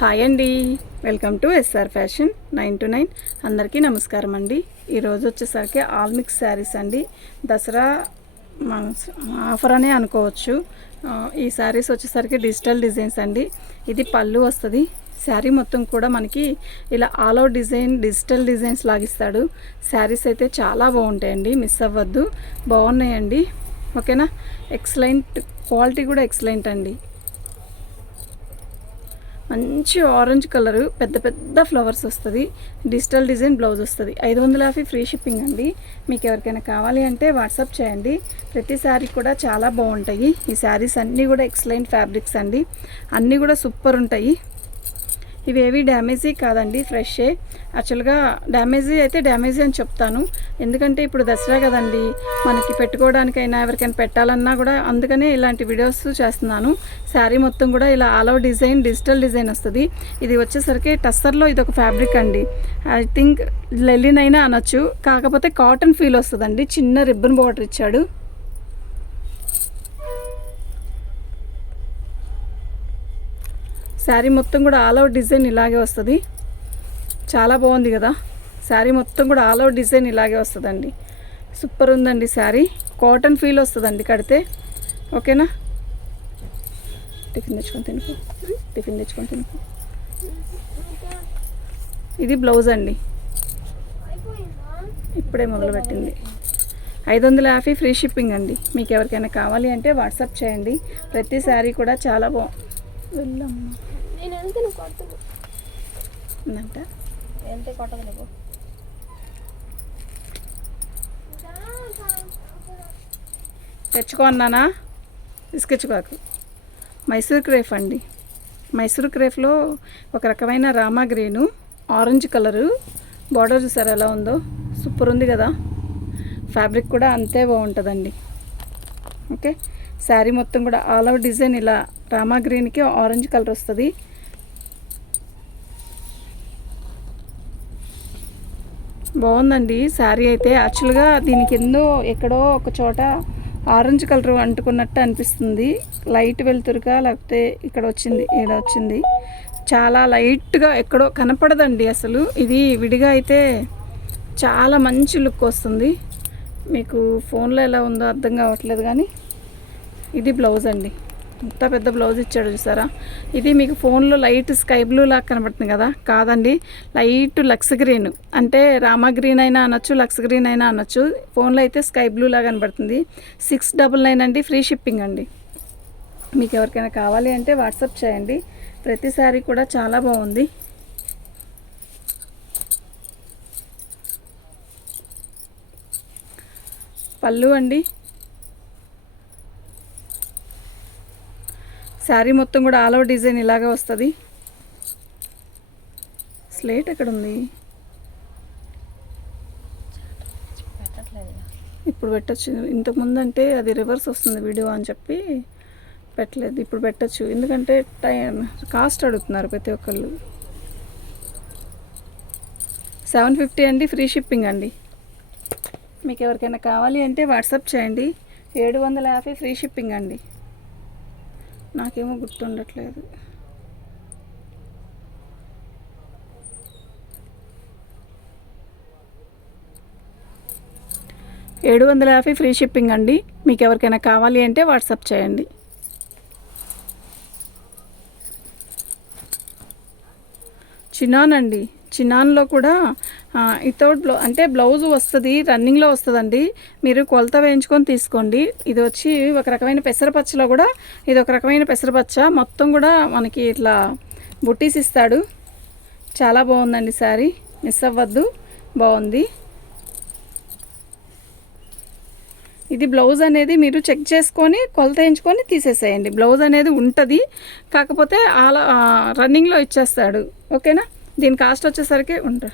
Hi అండి. Welcome to SR fashion nine to nine. అందరికీ నమస్కారం అండి. ఈరోజు వచ్చేసరికి ఆల్ మిక్స్ శారీస్ అండి. దసరా ఆఫర్ అనే అనుకోవచ్చు. ఈ శారీస్ వచ్చేసరికి డిజిటల్ డిజైన్స్ అండి. ఇది పళ్ళు వస్తుంది. శారీ మొత్తం కూడా మనకి ఇలా all out design digital designs లాగిస్తాడు. Saris అయితే చాలా బాగుంటాయండి. మిస్ అవ్వద్దు. బాగున్నాయండి. ఓకేనా? ఎక్సలెంట్ క్వాలిటీ కూడా ఎక్సలెంట్ అండి. మంచి ఆరెంజ్ కలర్ పెద్ద పెద్ద ఫ్లవర్స్ వస్తుంది. డిజిటల్ డిజైన్ బ్లౌజ్ వస్తుంది. ఐదు వందల యాభై ఫ్రీ షిప్పింగ్ అండి. మీకు ఎవరికైనా కావాలి అంటే వాట్సాప్ చేయండి. ప్రతి శారీ కూడా చాలా బాగుంటాయి. ఈ శారీస్ అన్నీ కూడా ఎక్సలెంట్ ఫ్యాబ్రిక్స్ అండి. అన్నీ కూడా సూపర్ ఉంటాయి. ఇవేవి డ్యామేజీ కాదండి ఫ్రెషే యాక్చువల్గా డ్యామేజీ అయితే డ్యామేజీ అని చెప్తాను. ఎందుకంటే ఇప్పుడు దసరా కదండి మనకి పెట్టుకోవడానికైనా ఎవరికైనా పెట్టాలన్నా కూడా అందుకనే ఇలాంటి వీడియోస్ చేస్తున్నాను. శారీ మొత్తం కూడా ఇలా all over design digital design వస్తుంది. ఇది వచ్చేసరికి టస్సర్లో ఇది ఒక ఫ్యాబ్రిక్ అండి. ఐ థింక్ లెల్లినైనా అయినా అనొచ్చు. కాకపోతే కాటన్ ఫీల్ వస్తుందండి. చిన్న రిబ్బన్ బార్డర్ ఇచ్చాడు. శారీ మొత్తం కూడా ఆల్ అవుట్ డిజైన్ ఇలాగే వస్తుంది. చాలా బాగుంది కదా. శారీ మొత్తం కూడా ఆల్ అవుట్ డిజైన్ ఇలాగే వస్తుందండి. సూపర్ ఉందండి శారీ. కాటన్ ఫీల్ వస్తుందండి కడితే. ఓకేనా? టిఫిన్ తెచ్చుకొని తినుకో. టిఫిన్ తెచ్చుకొని తినుకో. ఇది బ్లౌజ్ అండి. ఇప్పుడే మొదలుపెట్టింది. ఐదు వందల యాభై ఫ్రీ షిప్పింగ్ అండి. మీకు ఎవరికైనా కావాలి అంటే వాట్సాప్ చేయండి. ప్రతి శారీ కూడా చాలా బాగుంది వెళ్ళమ్మా. నేను వెళ్తే నువ్వు ఉందంట వెళ్తే కొట్టదు నీకు తెచ్చుకో అన్నానా తీసుకొచ్చుకోకు. మైసూర్ క్రేఫ్ అండి. మైసూర్ క్రేఫ్లో ఒక రకమైన రామా గ్రీను ఆరెంజ్ కలరు. బార్డర్ చూసారు ఎలా ఉందో? సూపర్ ఉంది కదా. ఫ్యాబ్రిక్ కూడా అంతే బాగుంటుందండి. ఓకే? శారీ మొత్తం కూడా ఆల్ ఓవర్ డిజైన్ ఇలా రామా గ్రీన్కి ఆరెంజ్ కలర్ వస్తుంది. బాగుందండి. శారీ అయితే యాక్చువల్గా దీనికి ఎందో ఎక్కడో ఒక చోట ఆరెంజ్ కలర్ అంటుకున్నట్టు అనిపిస్తుంది. లైట్ వెళ్తురుగా లేకపోతే ఇక్కడ వచ్చింది ఇక్కడ వచ్చింది. చాలా లైట్గా ఎక్కడో కనపడదండి అసలు. ఇది విడిగా అయితే చాలా మంచి లుక్ వస్తుంది. మీకు ఫోన్లో ఎలా ఉందో అర్థం కావట్లేదు కానీ ఇది బ్లౌజ్ అండి. ఇంత పెద్ద బ్లౌజ్ ఇచ్చాడు చూసారా? ఇది మీకు ఫోన్లో లైట్ స్కై బ్లూ లాగా కనబడుతుంది కదా? కాదండి లైట్ లక్స్ గ్రీన్. అంటే రామా గ్రీన్ అయినా అనొచ్చు లక్స్ గ్రీన్ అయినా అనొచ్చు. ఫోన్లో అయితే స్కై బ్లూ లాగా కనబడుతుంది. సిక్స్ డబల్ నైన్ అండి ఫ్రీ షిప్పింగ్ అండి. మీకు ఎవరికైనా కావాలి అంటే వాట్సాప్ చేయండి. ప్రతిసారి కూడా చాలా బాగుంది. పళ్ళు అండి. శారీ మొత్తం కూడా ఆల్ ఓవర్ డిజైన్ ఇలాగే వస్తుంది. స్లేట్ ఎక్కడ ఉంది ఇప్పుడు పెట్టచ్చు. ఇంతకుముందు అంటే అది రివర్స్ వస్తుంది వీడియో అని చెప్పి పెట్టలేదు. ఇప్పుడు పెట్టచ్చు. ఎందుకంటే టైం కాస్ట్ అడుగుతున్నారు ప్రతి ఒక్కళ్ళు. సెవెన్ ఫిఫ్టీ అండి ఫ్రీ షిప్పింగ్ అండి. మీకు ఎవరికైనా కావాలి అంటే వాట్సాప్ చేయండి. ఏడు వందల యాభై ఫ్రీ షిప్పింగ్ అండి. నాకేమో గుర్తుండట్లేదు. ఏడు వందల యాభై ఫ్రీ షిప్పింగ్ అండి. మీకు ఎవరికైనా కావాలి అంటే వాట్సాప్ చేయండి. చిన్నానండి చినాన్లో కూడా వితౌట్ బ్లౌ అంటే బ్లౌజ్ వస్తుంది రన్నింగ్లో వస్తుందండి. మీరు కొలత వేయించుకొని తీసుకోండి. ఇది వచ్చి ఒక రకమైన పెసరపచ్చలో కూడా ఇది ఒక రకమైన పెసరపచ్చ. మొత్తం కూడా మనకి ఇట్లా బుట్టీస్ ఇస్తాడు. చాలా బాగుందండి శారీ. మిస్ అవ్వద్దు. బాగుంది. ఇది బ్లౌజ్ అనేది మీరు చెక్ చేసుకొని కొలత వేయించుకొని తీసేసేయండి. బ్లౌజ్ అనేది ఉంటుంది. కాకపోతే అలా రన్నింగ్లో ఇచ్చేస్తాడు. ఓకేనా? దీని కాస్ట్ వచ్చేసరికి ఉంటా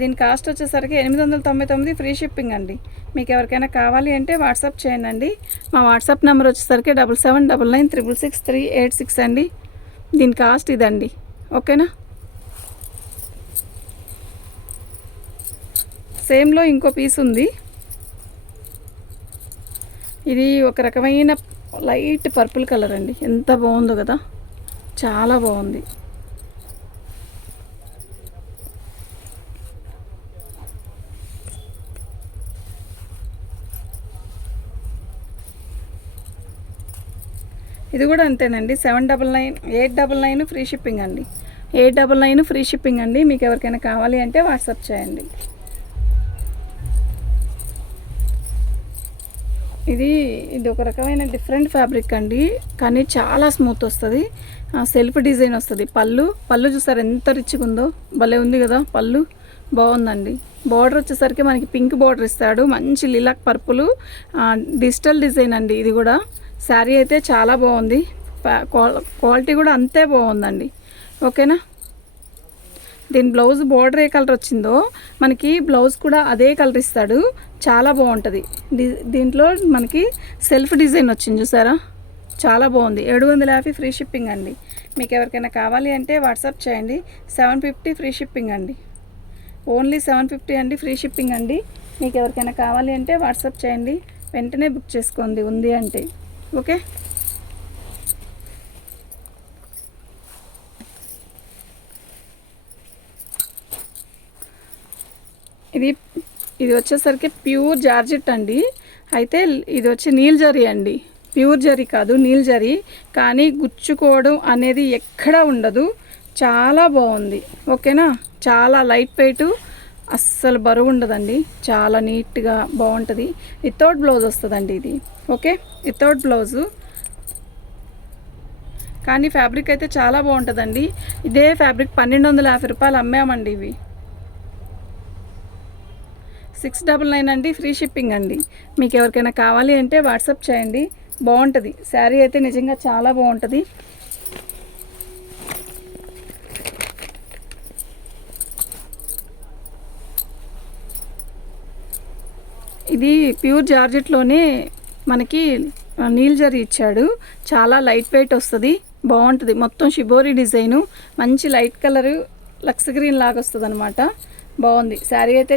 దీని కాస్ట్ వచ్చేసరికి ఎనిమిది వందల తొంభై తొమ్మిది ఫ్రీ షిప్పింగ్ అండి. మీకు ఎవరికైనా కావాలి అంటే వాట్సాప్ చేయండి మా వాట్సాప్ నెంబర్ వచ్చేసరికి double seven double nine triple six three eight six అండి. దీని కాస్ట్ ఇదండి. ఓకేనా? సేమ్లో ఇంకో పీస్ ఉంది. ఇది ఒక రకమైన లైట్ పర్పుల్ కలర్ అండి. ఎంత బాగుందో కదా. చాలా బాగుంది. ఇది కూడా అంతేనండి. Seven double nine eight double nine free shipping అండి. Eight double nine free shipping అండి. మీకు ఎవరికైనా కావాలి అంటే వాట్సాప్ చేయండి. ఇది ఇది ఒక రకమైన డిఫరెంట్ ఫ్యాబ్రిక్ అండి. కానీ చాలా స్మూత్ వస్తుంది. సెల్ఫ్ డిజైన్ వస్తుంది. పళ్ళు పళ్ళు చూసారు ఎంత రిచ్గా ఉందో? భలే ఉంది కదా పళ్ళు. బాగుందండి. బార్డర్ వచ్చేసరికి మనకి పింక్ బార్డర్ ఇస్తాడు. మంచి లిలాక్ పర్పుల్. డిజిటల్ డిజైన్ అండి ఇది కూడా. శారీ అయితే చాలా బాగుంది. పా- క్వాలిటీ కూడా అంతే బాగుందండి. ఓకేనా? దీని బ్లౌజ్ బార్డర్ ఏ కలర్ వచ్చిందో మనకి బ్లౌజ్ కూడా అదే కలర్ ఇస్తాడు. చాలా బాగుంటుంది. డి- దీంట్లో మనకి సెల్ఫ్ డిజైన్ వచ్చింది చూసారా? చాలా బాగుంది. ఏడు వందల యాభై ఫ్రీ షిప్పింగ్ అండి. మీకు ఎవరికైనా కావాలి అంటే వాట్సాప్ చేయండి. సెవెన్ ఫిఫ్టీ ఫ్రీ షిప్పింగ్ అండి. ఓన్లీ సెవెన్ ఫిఫ్టీ అండి ఫ్రీ షిప్పింగ్ అండి. మీకు ఎవరికైనా కావాలి అంటే వాట్సాప్ చేయండి. వెంటనే బుక్ చేసుకోండి. ఉంది అంటే. ఓకే? ఇది ఇది వచ్చేసరికి ప్యూర్ జార్జెట్ అండి. అయితే ఇది వచ్చి నీల్ జరీ అండి. ప్యూర్ జరీ కాదు నీల్ జరీ. కానీ గుచ్చుకోవడం అనేది ఎక్కడా ఉండదు. చాలా బాగుంది. ఓకేనా? చాలా లైట్ వెయిట్. అస్సలు బరువు ఉండదండి. చాలా నీట్గా బాగుంటుంది. వితౌట్ బ్లౌజ్ వస్తుందండి ఇది. ఓకే? వితౌట్ బ్లౌజు కానీ ఫ్యాబ్రిక్ అయితే చాలా బాగుంటుందండి. ఇదే ఫ్యాబ్రిక్ పన్నెండు వందల యాభై రూపాయలు అమ్మామండి ఇవి. సిక్స్ డబల్ నైన్ అండి ఫ్రీ షిప్పింగ్ అండి. మీకు ఎవరికైనా కావాలి అంటే వాట్సాప్ చేయండి. బాగుంటుంది. శారీ అయితే నిజంగా చాలా బాగుంటుంది. ఇది ప్యూర్ జార్జెట్లోనే మనకి నీల్ జరీ ఇచ్చాడు. చాలా లైట్ వెయిట్ వస్తుంది బాగుంటుంది. మొత్తం షిబోరి డిజైను. మంచి లైట్ కలరు లక్స్ గ్రీన్ లాగా వస్తుంది అనమాట బాగుంది. శారీ అయితే